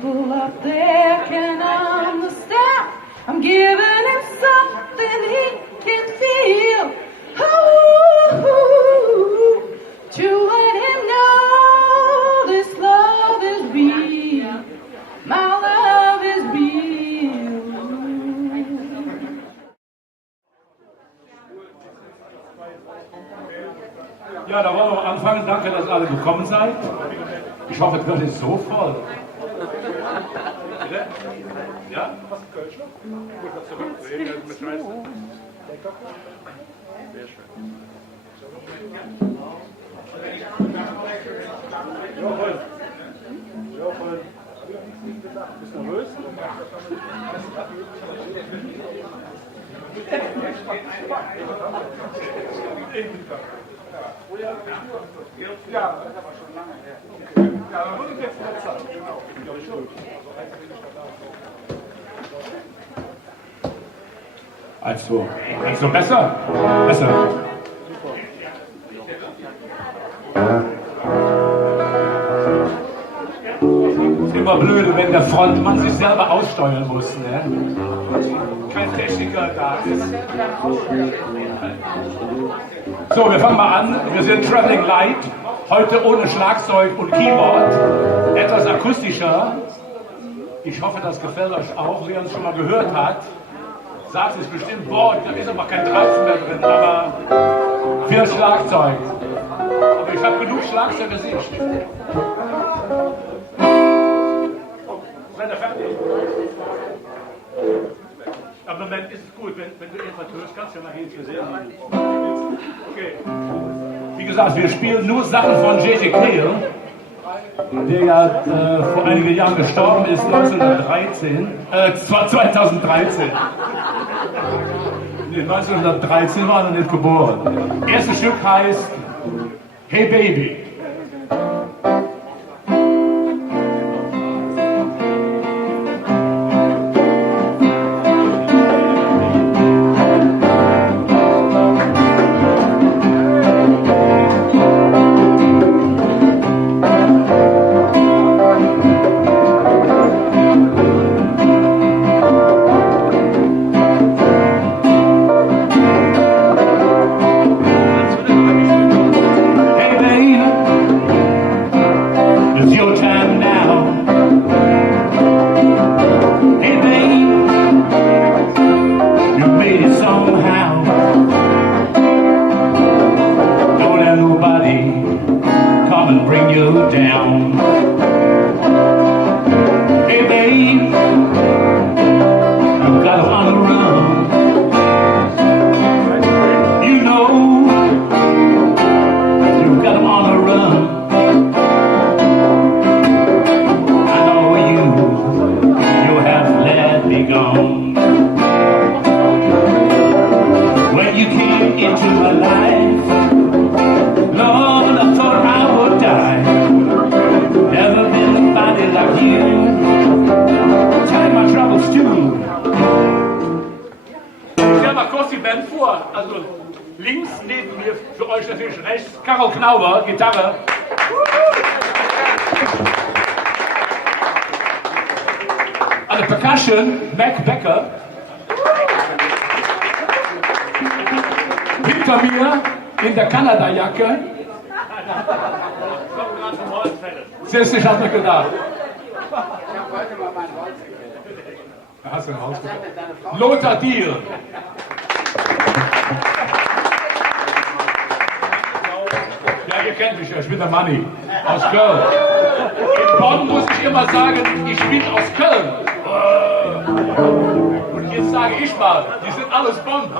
people out there can understand. I'm giving him something he can feel. Ooh, to let him know this love is real. My love is real. Ja, da wollen wir anfangen. Danke, dass ihr alle gekommen seid. Ich hoffe, es wird nicht so voll. Bitte? Ja? Was ist Kölsch? Gut, was zurück. Mit Schweiz. Sehr schön. Jochen. Jochen. Bist du nervös? Ja, das ist aber schon lange her. Ja, aber würde ich jetzt mal sagen. Also besser? Besser. Ist immer blöde, wenn der Frontmann sich selber aussteuern muss, ne? Kein Techniker da ist. So, wir fangen mal an. Wir sind Traveling Light. Heute ohne Schlagzeug und Keyboard. Etwas akustischer. Ich hoffe, das gefällt euch auch. Wer uns schon mal gehört hat, sagt es bestimmt, boah, da ist aber kein Dratzen mehr drin, aber viel Schlagzeug. Aber ich habe genug Schlagzeug gesehen. Seid ihr fertig? Aber im Moment ist es gut, wenn du etwas hörst, kannst du ja mal hinstellen. Okay. Wie gesagt, wir spielen nur Sachen von J.J. Cale, der ja vor einigen Jahren gestorben ist, 2013. Nee, 1913 war er nicht geboren. Das erste Stück heißt Hey Baby. Gitarre. An der Percussion, Mac Becker. Hinter mir in der Kanada-Jacke. Siehst du, ich hab mir gedacht. Da hast du ein Haus gedacht. Lothar Diel. Ja, ihr kennt mich ja, ich bin der Manni aus Köln. In Bonn muss ich immer sagen, ich bin aus Köln. Und jetzt sage ich mal, die sind alles Bonn.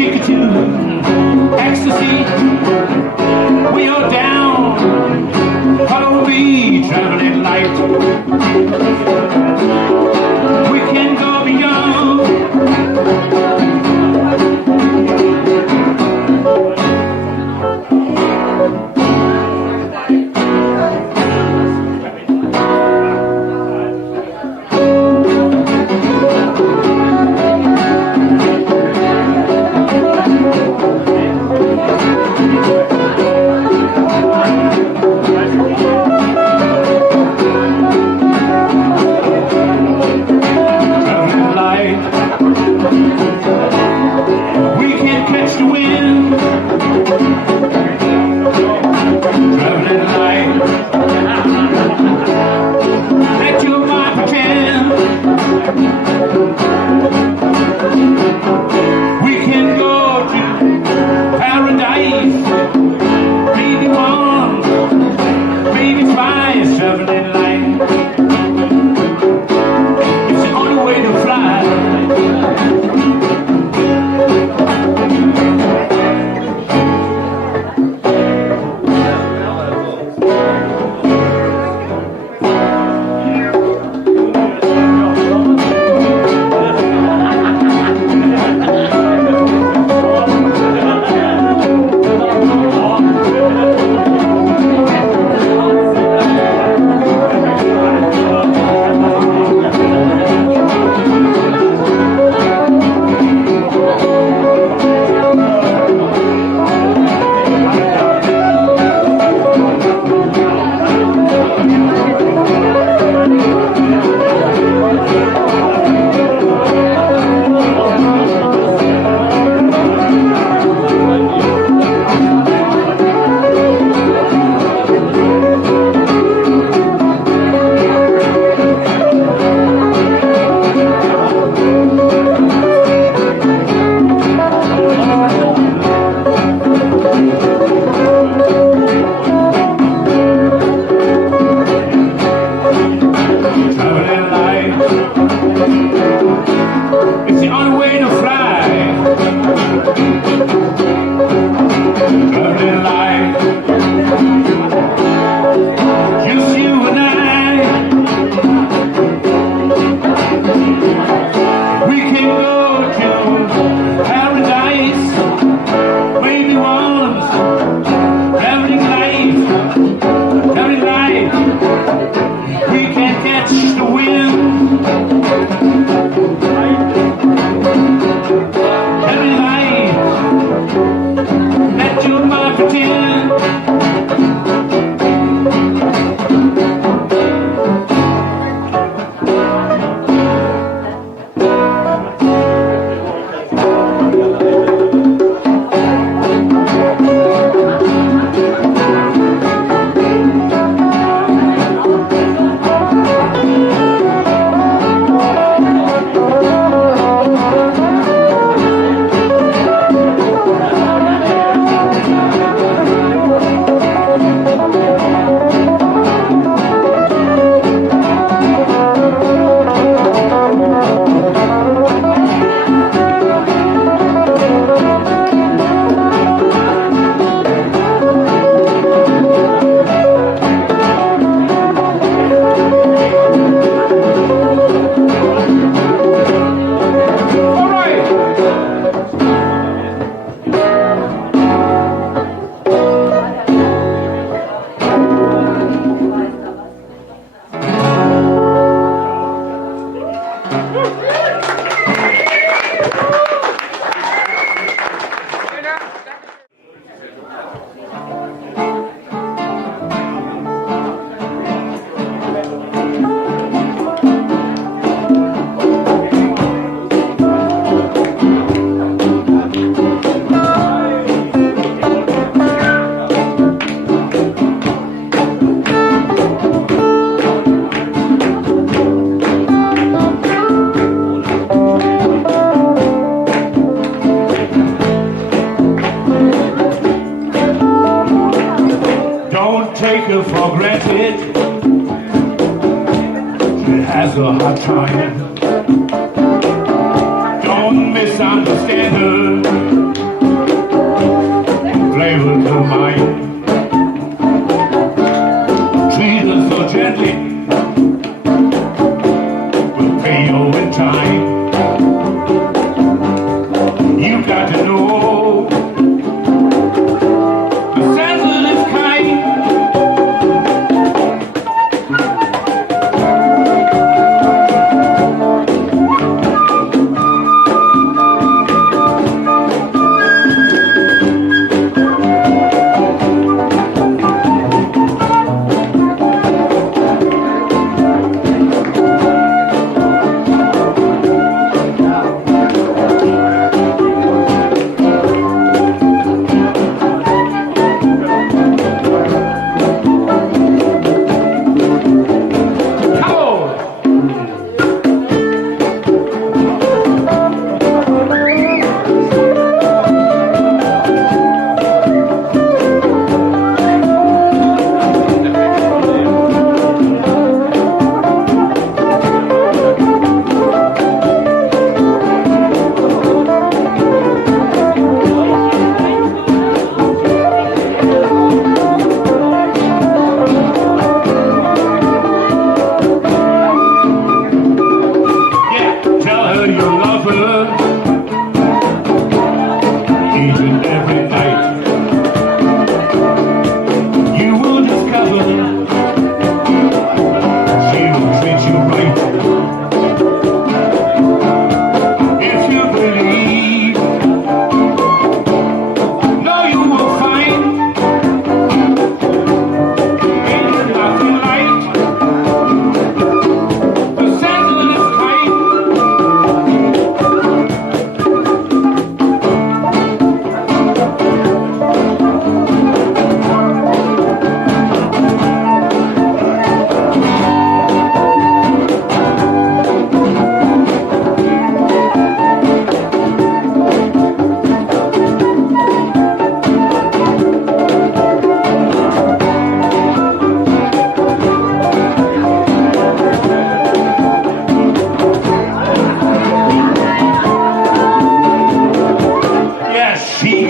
ticket to ecstasy. We are down, follow me, traveling light. We can go beyond. for granted. She has a hard time. Don't misunderstand her.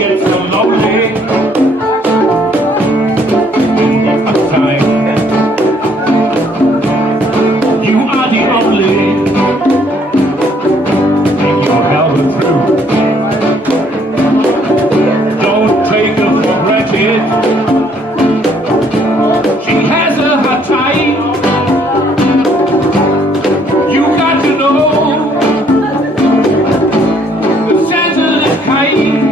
get so lonely. Upside. You are the only. And you're held through. Don't take her for granted. She has a hot time. You got to know the Santa is kind.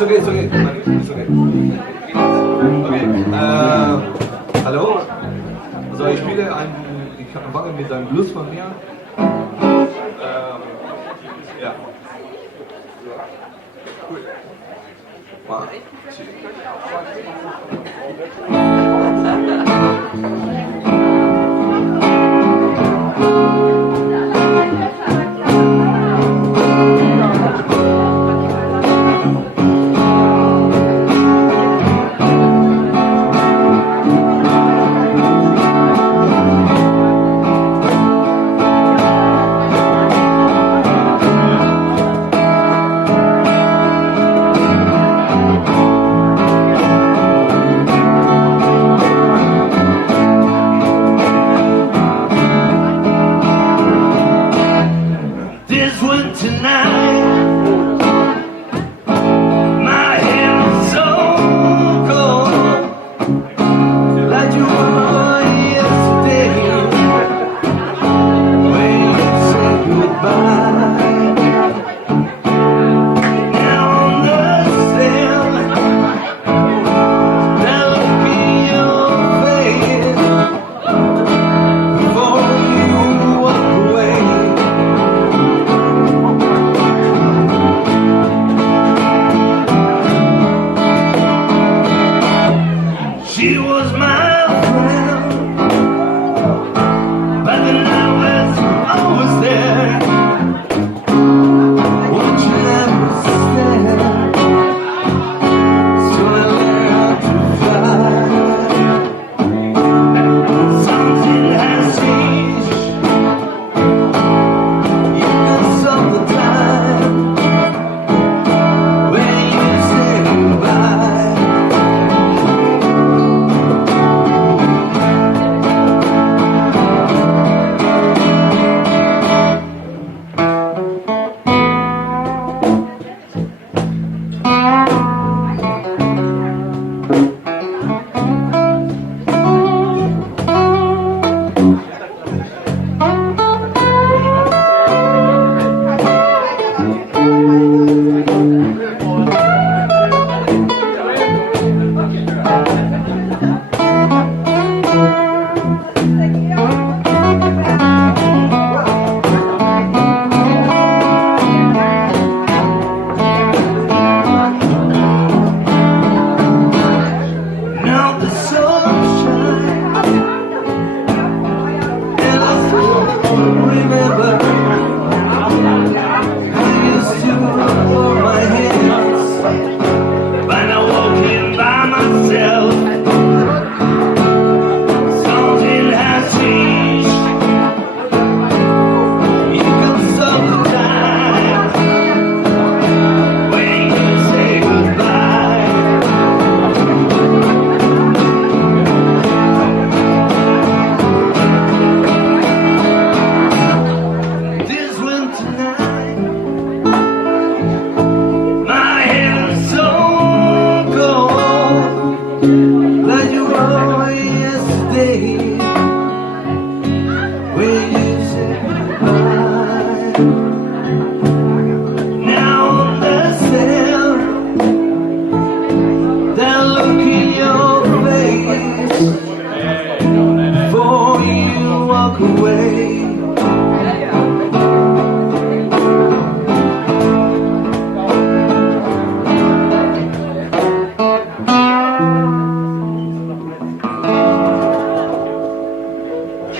it's okay, it's okay. It's okay. Okay, hallo. Also ich fange mit einem Blues von mir. Ja. Cool. One,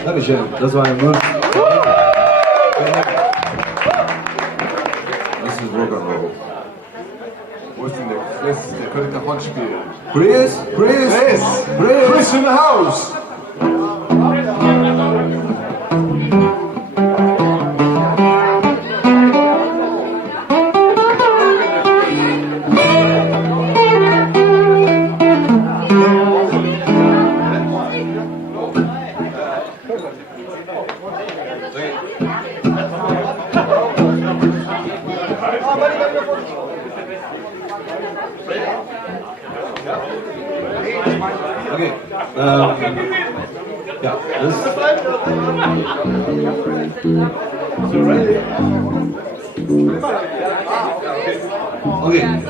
Dankeschön, das war ein Wunsch. Das ist Rock'n'Roll. Wo ist denn der Chris? Der könnte davon spielen. Chris? Chris in the house! Okay, ja, das So ready? Okay.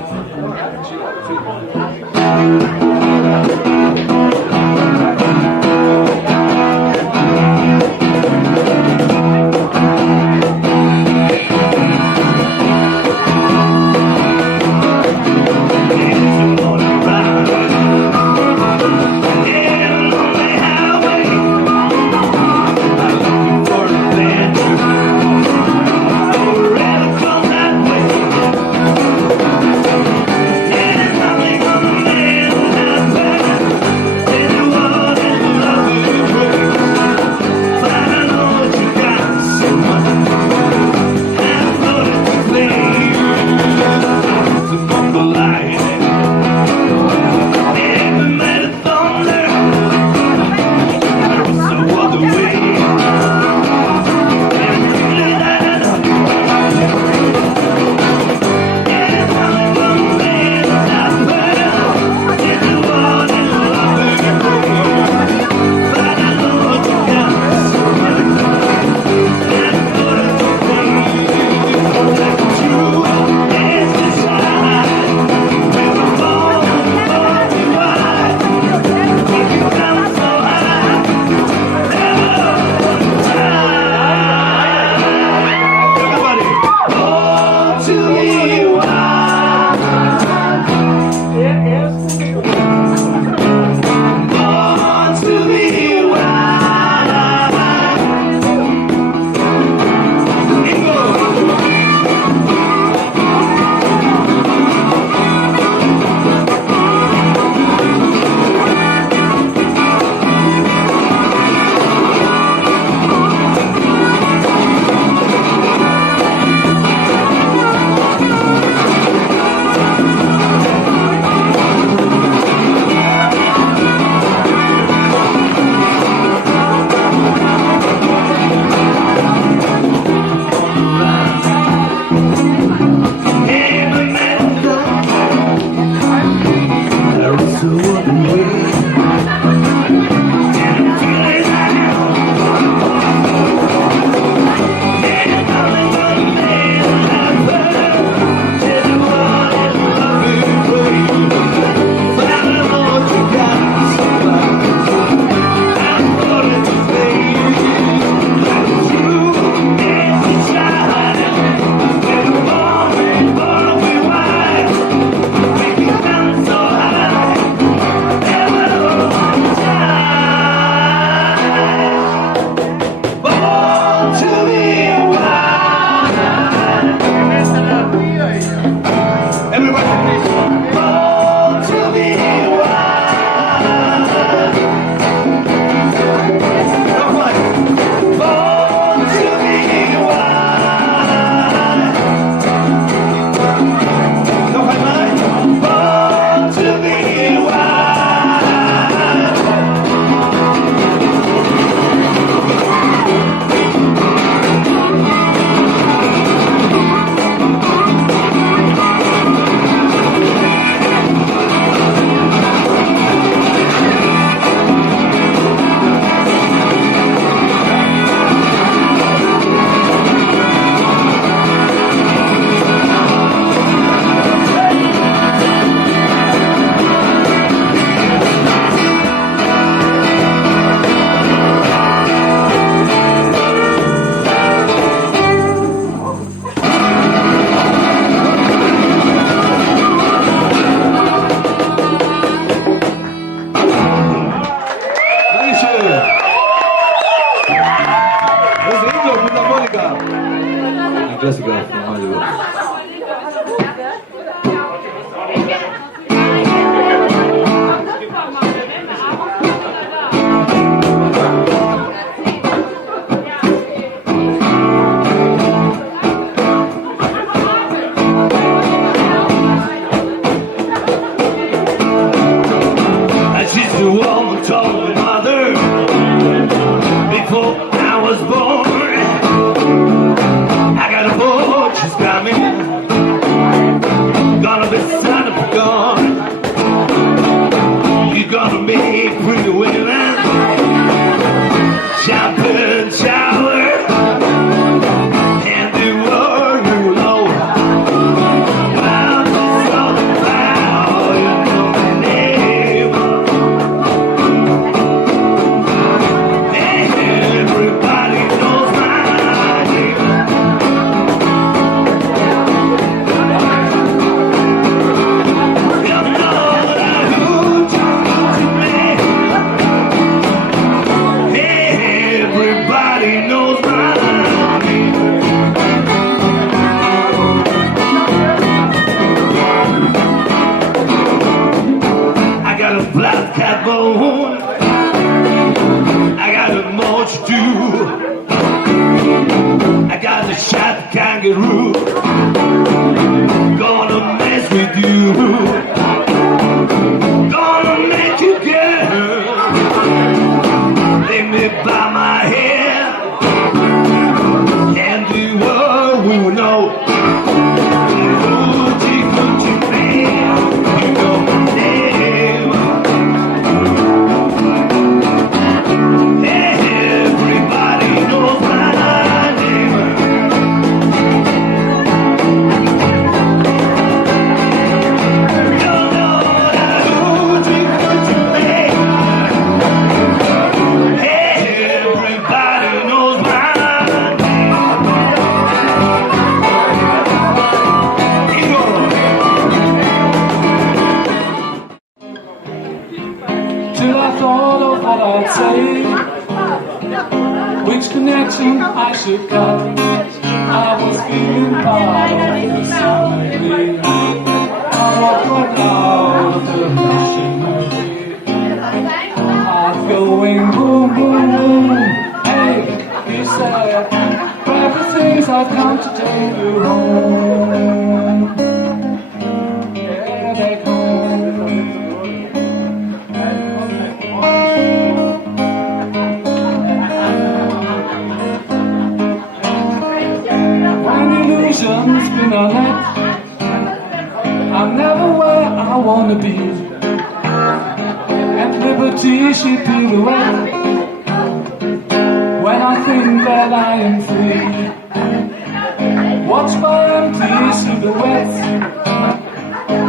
what I'd say, which connection I should cut. I was feeling part of the scenery. I walked right out of the machinery. Heart going boom, boom, boom. Hey, he said, grab the things I've come to take you home. Yeah, back home. When illusions spin a net, I'm never where I wanna be. And liberty she pirouette when I think that I am free. Watch my empty silhouettes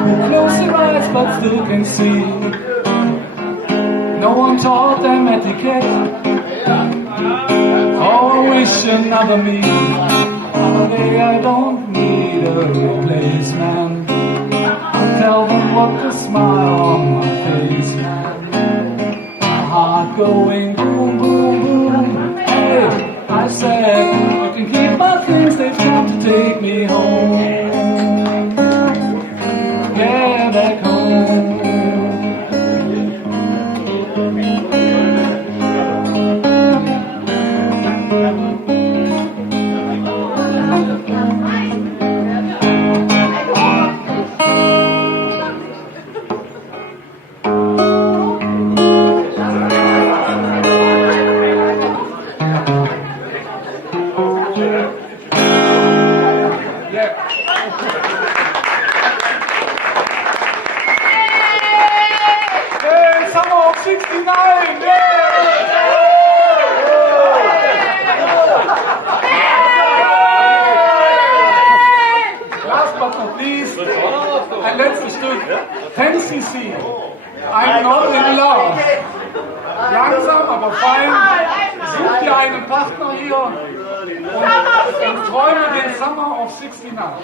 who close their eyes but still can see. No one taught them etiquette. Oh, I wish another me. Another day I don't need a replacement. I'll tell them what the smile on my face, man. My heart going boom, boom, boom. Hey, I said, you can keep my things, they've come to take me home. Yeah, back home. Hey, Summer of '69! Last but not least, ein letztes Stück, 10cc. I'm not in love. Langsam, aber fein. Such dir einen Partner hier und träume den Summer of '69.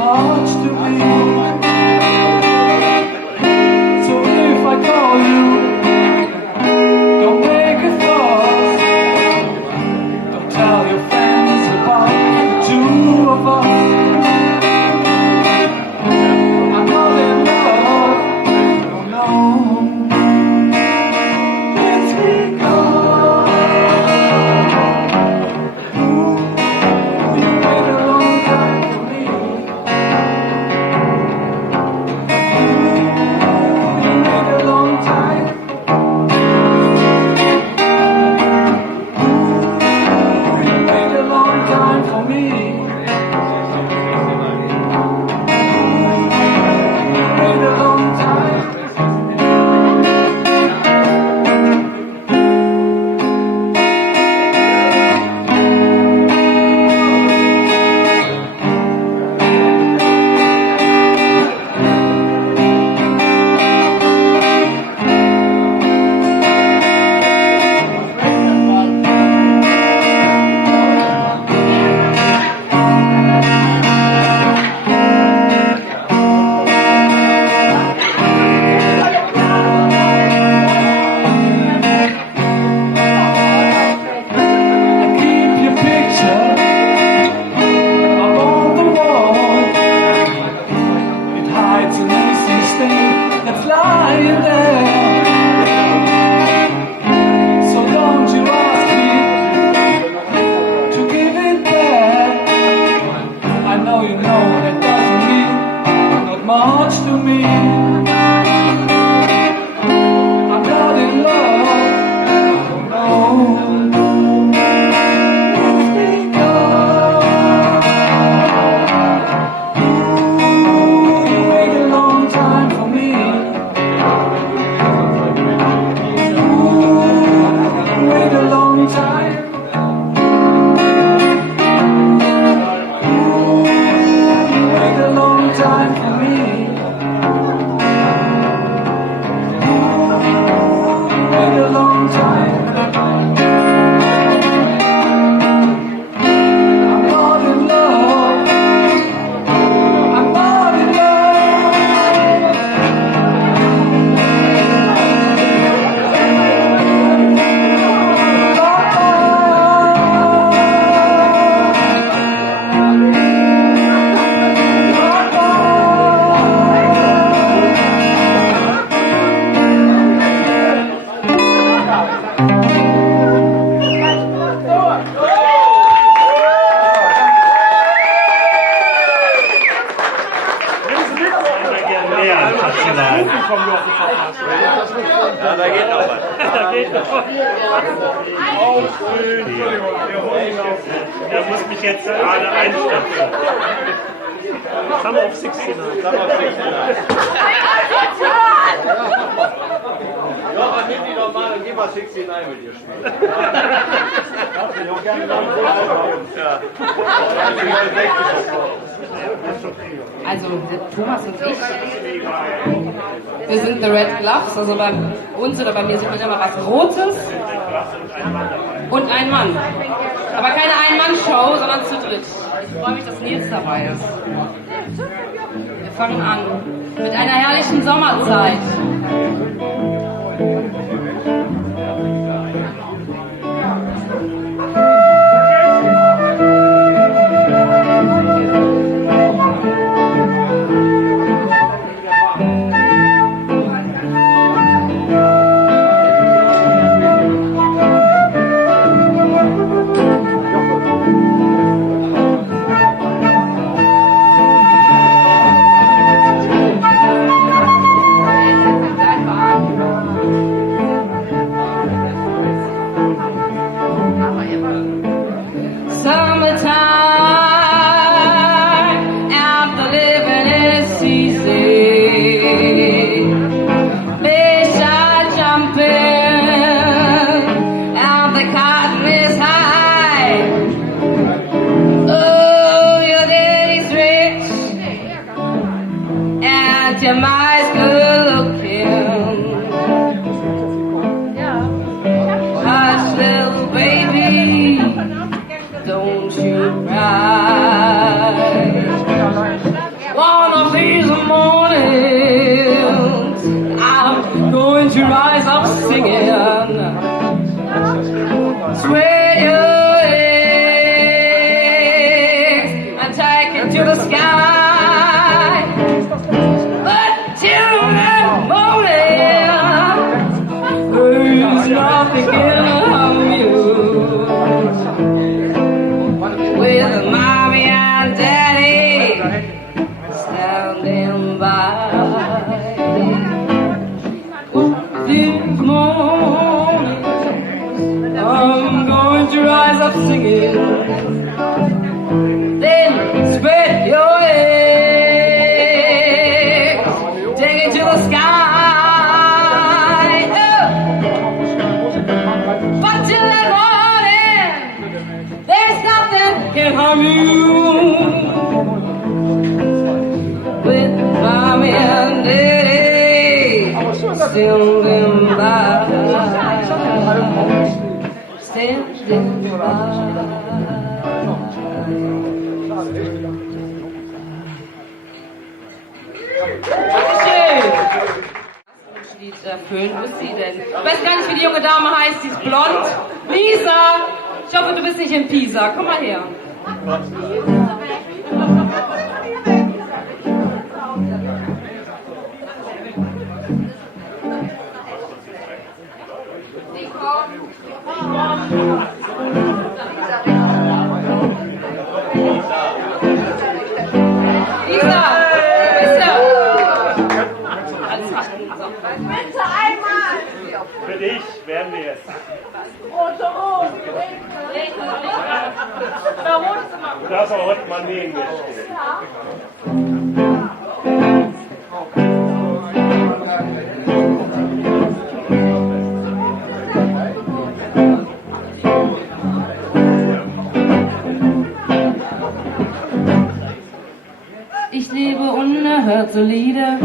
much to me. So if I call you Ja, da geht noch was. Da geht noch was. Der muss mich jetzt gerade einstellen. Summer of 69. Summer of 69. Ja, nimm die doch mal und geh mal 69 mit dir spielen. Ja. Also, der Thomas und ich, wir sind The Red Gloves, also bei uns oder bei mir sieht man immer was Rotes und ein Mann. Aber keine Ein-Mann-Show, sondern zu dritt. Ich freue mich, dass Nils dabei ist. Wir fangen an mit einer herrlichen Sommerzeit. Erfüllen, wo ist sie denn? Ich weiß gar nicht, wie die junge Dame heißt, sie ist blond. Lisa! Ich hoffe, du bist nicht in Pisa. Komm mal her. Lisa! Für dich werden wir jetzt. Du darfst auch heute mal neben mir stehen. Ich lebe unerhört solide.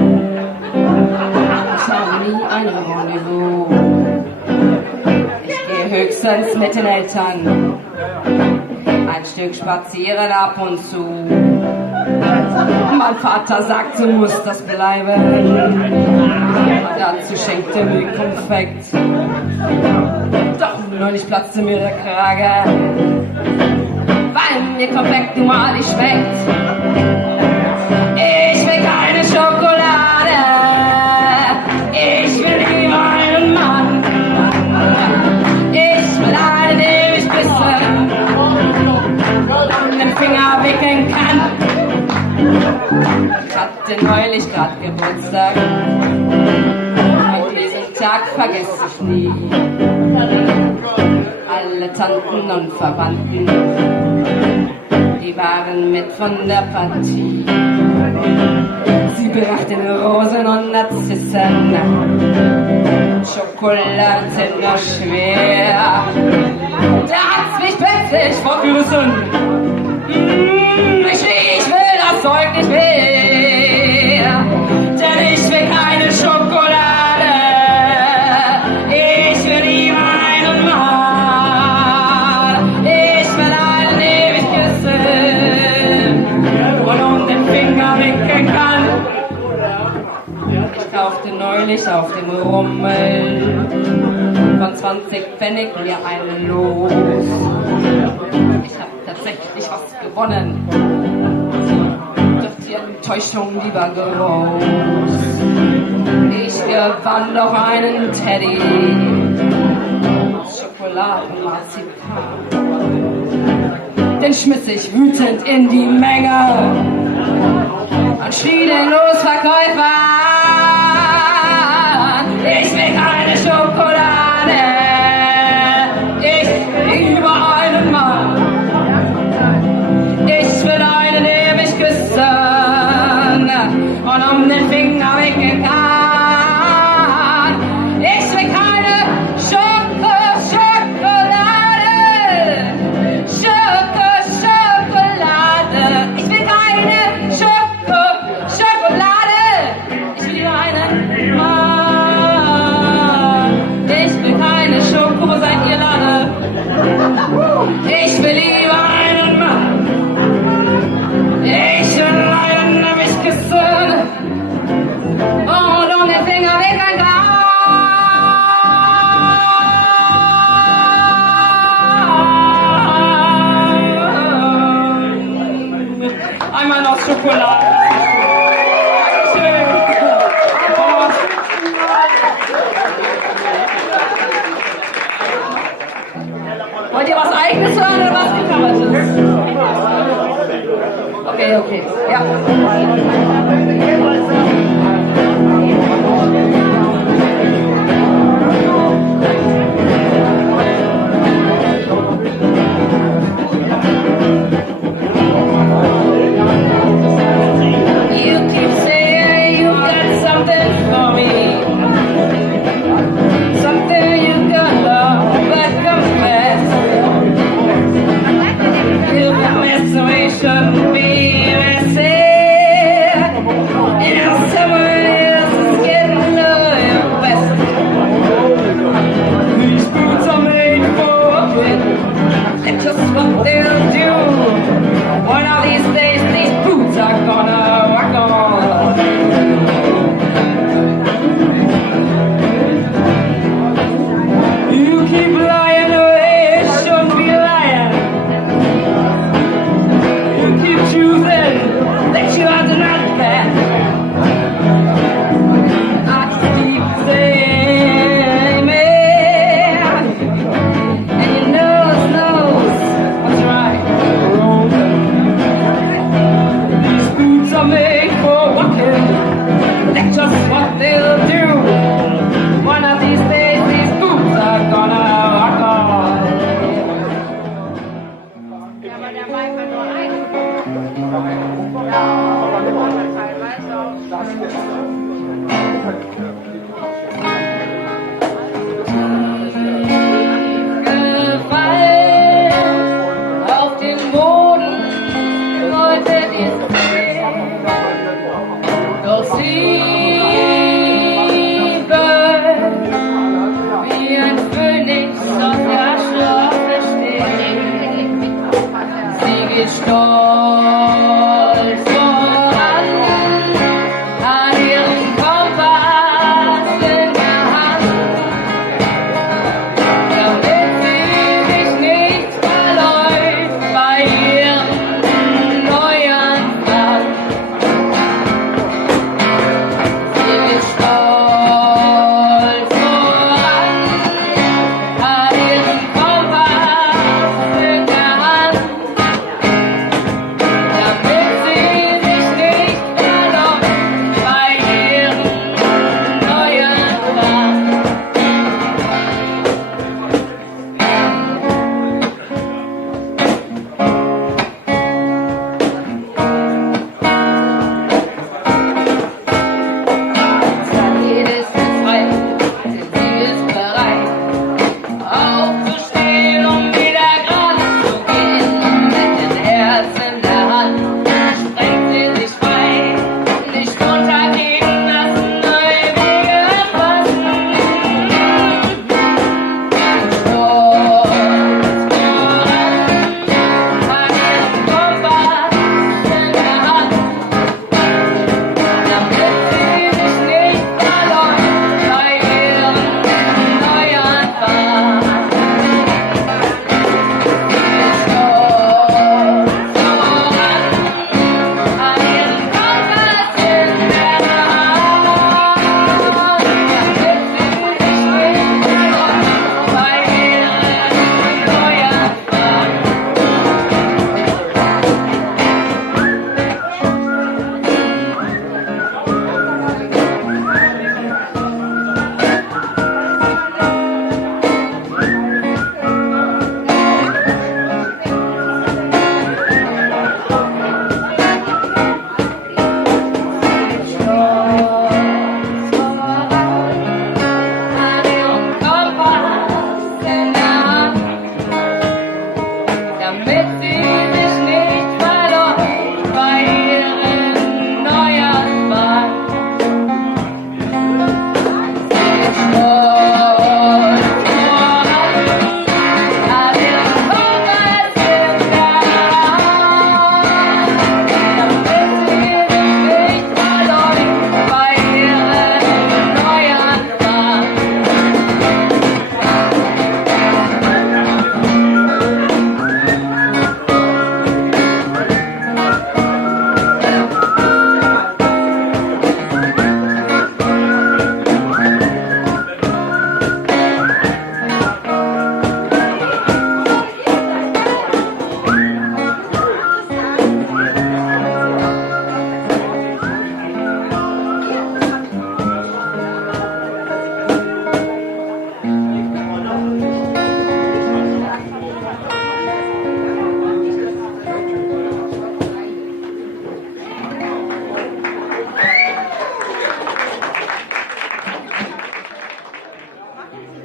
Ich habe nie ein Rendezvous. Ich gehe höchstens mit den Eltern ein Stück spazieren ab und zu. Mein Vater sagt, so muss das bleiben. Und dazu schenkt er mir Konfekt. Doch neulich platzte mir der Kragen, weil mir Konfekt nun mal nicht schmeckt. Ich will keine Schokolade, ich will lieber einen Mann. Ich will einen, den ich küssen, an den Finger wickeln kann. Ich hatte neulich grad Geburtstag und diesen Tag vergesse ich nie. Alle Tanten und Verwandten, die waren mit von der Partie. Sie brachten Rosen und Narzissen, Schokolade noch schwer. Da hat's mich plötzlich vergriffen. Ich will das Zeug nicht mehr, denn ich will keine Schokolade. Ich will lieber einen Mann. Ich will einen ewig küssen und um den Finger wickeln kann. Ich kaufte neulich auf dem Rummel von 20 Pfennig mir einen los. Ich hab tatsächlich was gewonnen, doch die Enttäuschung, die war groß. Ich gewann noch einen Teddy, Schokoladenmarzipan. Den schmiss ich wütend in die Menge und schrie den Losverkäufer an. Ich will keine Schokolade, ich liebe einen Mann. Ich will einen, der mich küssen und um den Finger wickeln kann. Ich will keine Schokolade. Ich will keine Schokolade. Ich will lieber einen Mann. Ich will keine Schoko, seid ihr Lade. Ich will lieber einen Mann. Ich will einen, der mich küssen und um den Finger wickeln kann. Einmal noch Schokolade. Wollt ihr was Eigenes hören oder was Gecovertes? Okay, ja. You keep saying you got something for me, something you got love, but confess you got me so we shouldn't be missing.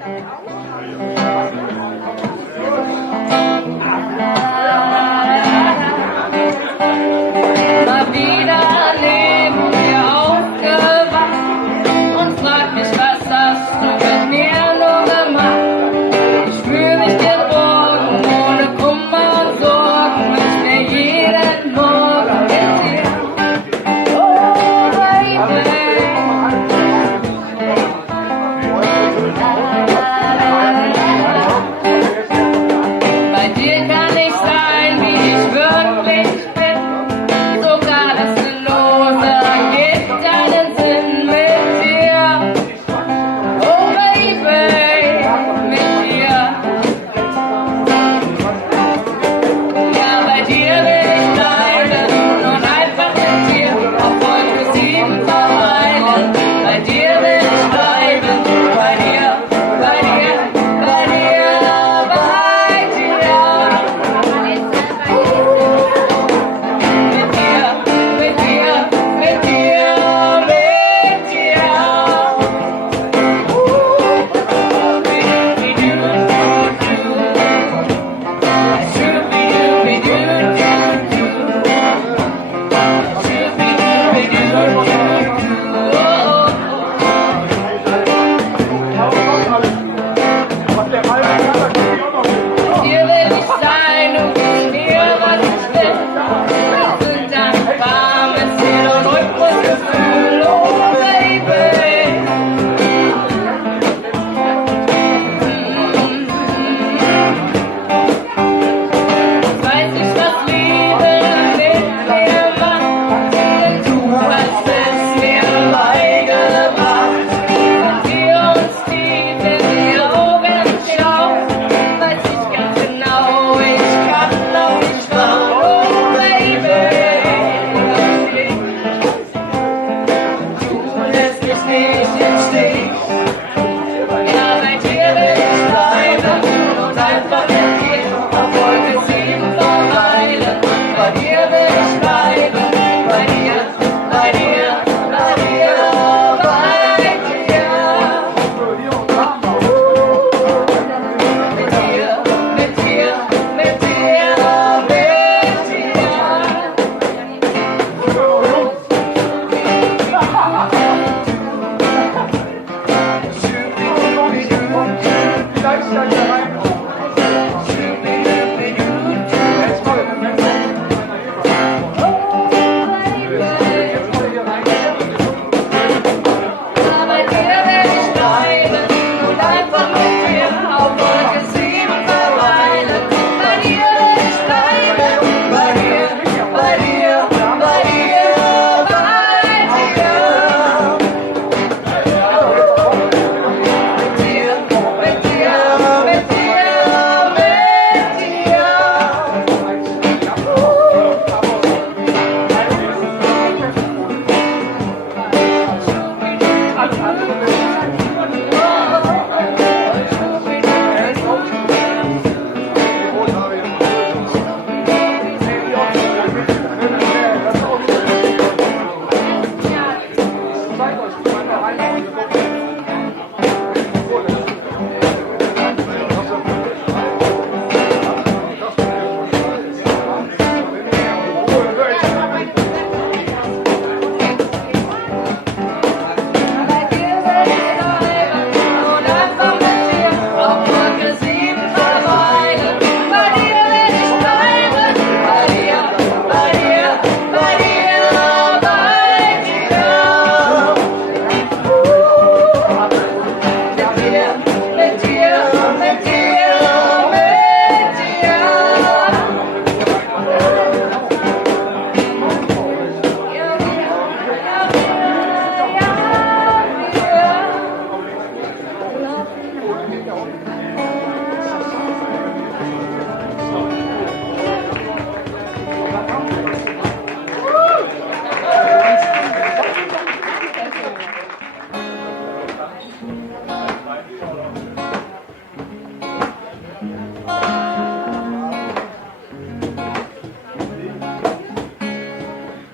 Mal wieder neben mir aufgewacht und frag mich, was hast du mit mir nur gemacht? Ich fühl mich geborgen, ohne Kummer und Sorgen, ich bin jeden Morgen mit dir. Oh, Baby. Bei dir kann ich sein, wie ich wirklich bin. Sogar das Sinnlose ergibt einen Sinn mit dir. Oh Baby, mit dir. Ja, bei dir will ich bleiben und einfach mit dir auf Wolke 7 verweilen. Bei dir will ich bleiben, bei dir, bei dir, bei dir, bei dir. Mit dir, mit dir, mit dir, mit dir. Hier will ich sein, du gibst mir, was ich will. Wir sind dankbar, mit dir und Rhythmus Gefühl, oh Baby. Weiß ich, was Liebe mit mir macht, denn du hast es mir beigebracht. Wenn wir uns tief in die Augen schauen, weiß ich ganz genau, ich kann auf dich schauen, oh Baby. Du lässt mich nicht im Stich. Ja, bei dir will ich bleiben und einfach mit dir auf Wolke 7 verweilen. Bei dir will ich bleiben, bei dir, bei dir, bei dir, bei dir. Mit dir, mit dir, mit dir, Bei dir will ich bleiben und einfach mit dir auf Wolke 7 verweilen. Bei dir will ich bleiben, bei dir, bei dir, bei dir, bei dir. Mit dir, mit dir, mit dir, Bei dir will ich bleiben und einfach mit dir auf Wolke 7 verweilen. Bei dir will ich bleiben, bei dir, bei dir, bei dir, bei dir. Mit dir, mit dir, mit dir,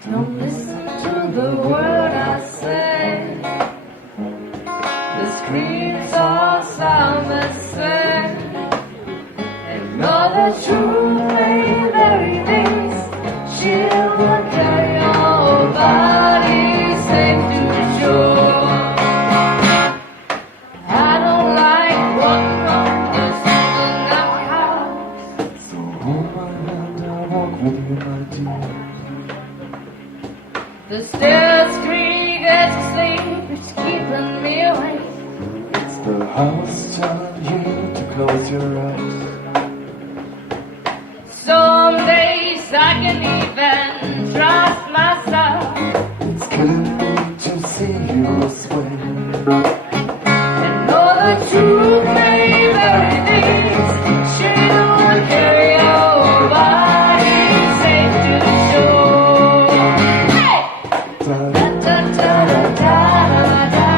Don't listen to the word I say. The screams all sound the truth may vary things, she will carry your body safe to shore. I don't like walking on the streets of my house, So hold my hand and walk with me, my dear. the stairs creak as you sleep, it's keeping me awake. It's the house telling you to close your eyes. Some days I can even trust myself, It's killing me to see you this way. and know the truth may vary things, she will carry your body safe to shore. Hey! Da, Da da da da da da.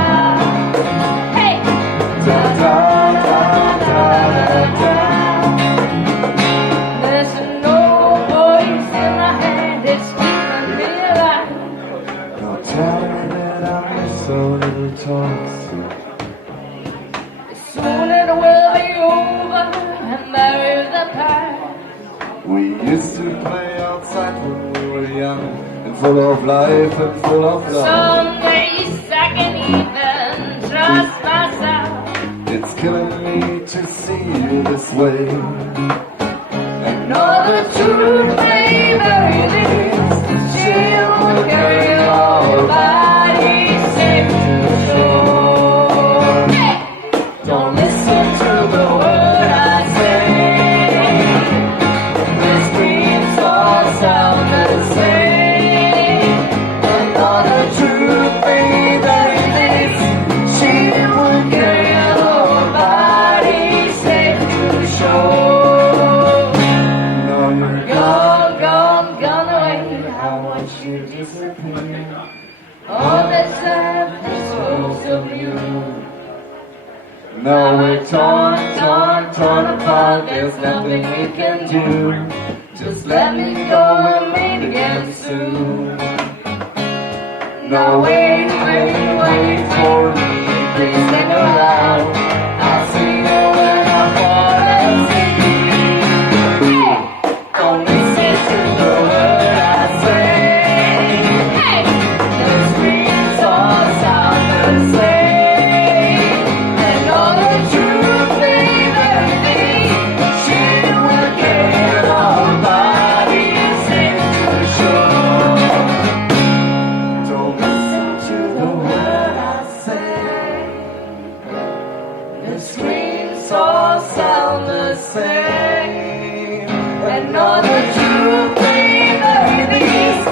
Hey! da, da, da, da, da. There's no voice in my head that's keeping me alive. Now tell me that I miss our little talks. Soon it will be over, and there is the past. We used to play outside when we were young, and full of life and full of love. Some days I can even trust myself. It's killing me to see you this way. And Know the truth may vary things, she will carry your body safe to shore. Hey! Don't listen to the word I say, the screams all sound the same. And know the truth may vary things, she will carry your body safe to shore. now you're Gone, gone, gone away. I watch you disappear. All that's left is ghosts of you. Now we're torn, torn, torn apart. There's nothing we can do. Just let me go and meet again soon. Now Wait, wait, wait for me. Please sing aloud. I'll see you when I fall asleep. Hey! Don't listen to the word I say. Hey! The screams all sound the same. And all the truth may vary things, she will carry your body safe to shore. Don't listen to The word I say, the screams all sound the same. And all the truth may vary these,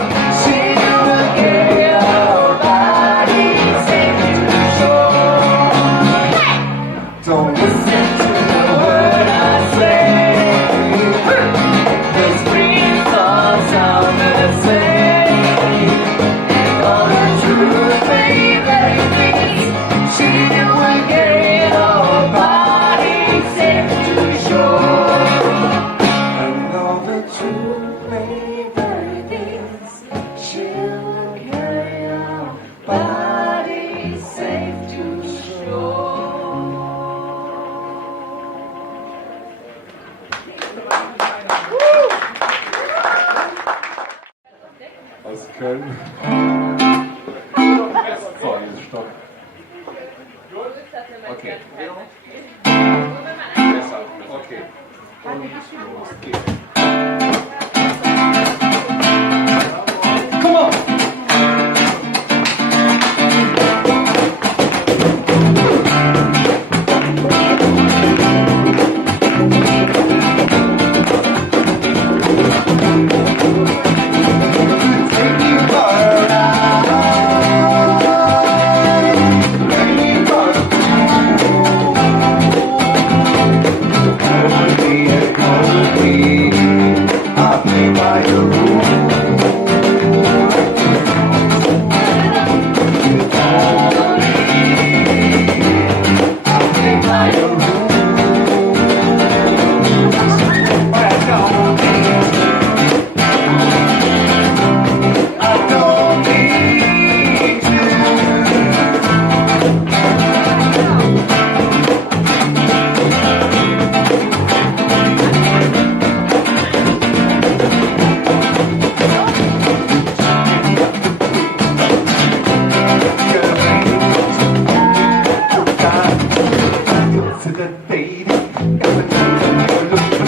she will carry your body safe to shore. Hey! Don't Listen to the word I say, the screams all sound the same. And all the truth may vary these, she will carry your body safe to shore. and know the truth May vary these, she will carry your body safe to shore. aus Köln. So, jetzt stopp. Okay. Besser. Okay. Und los geht's. Come on! baby. Got the time, look for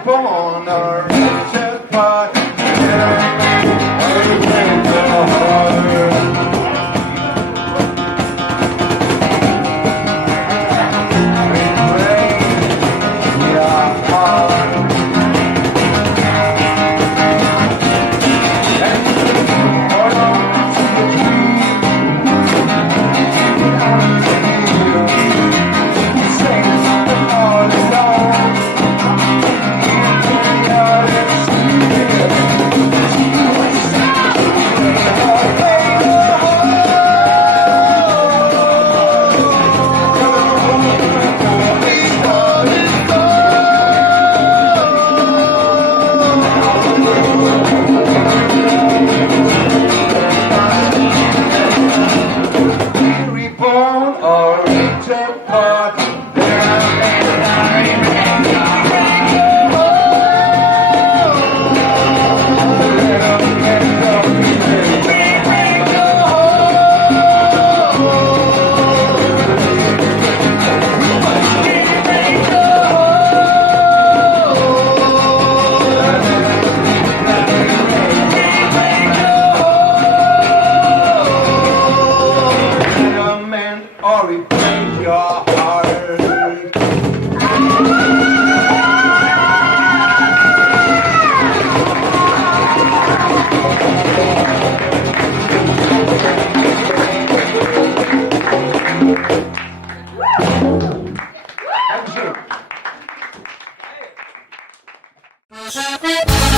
reborn or ripped apart. Or break your heart. Break your heart. Reborn or ripped apart. Or it breaks your heart. Dankeschön.